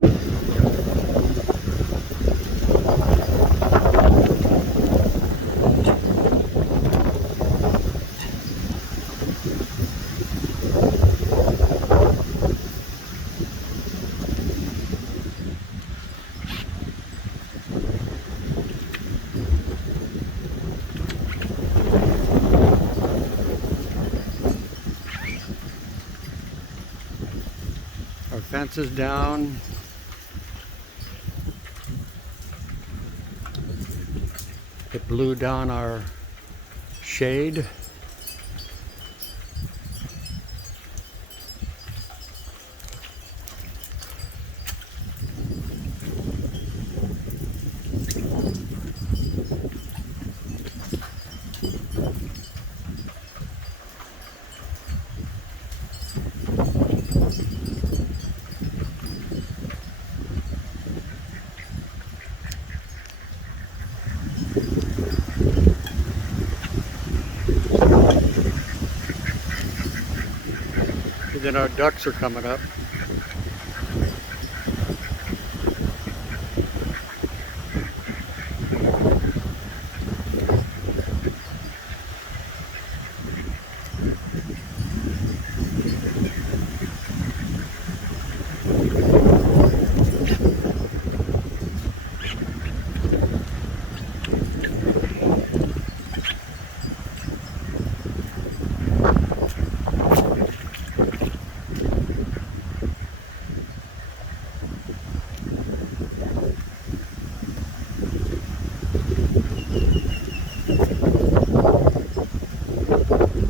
Our fence is down. It blew down our shade. And then our ducks are coming up.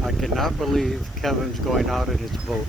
I cannot believe Kevin's going out in his boat.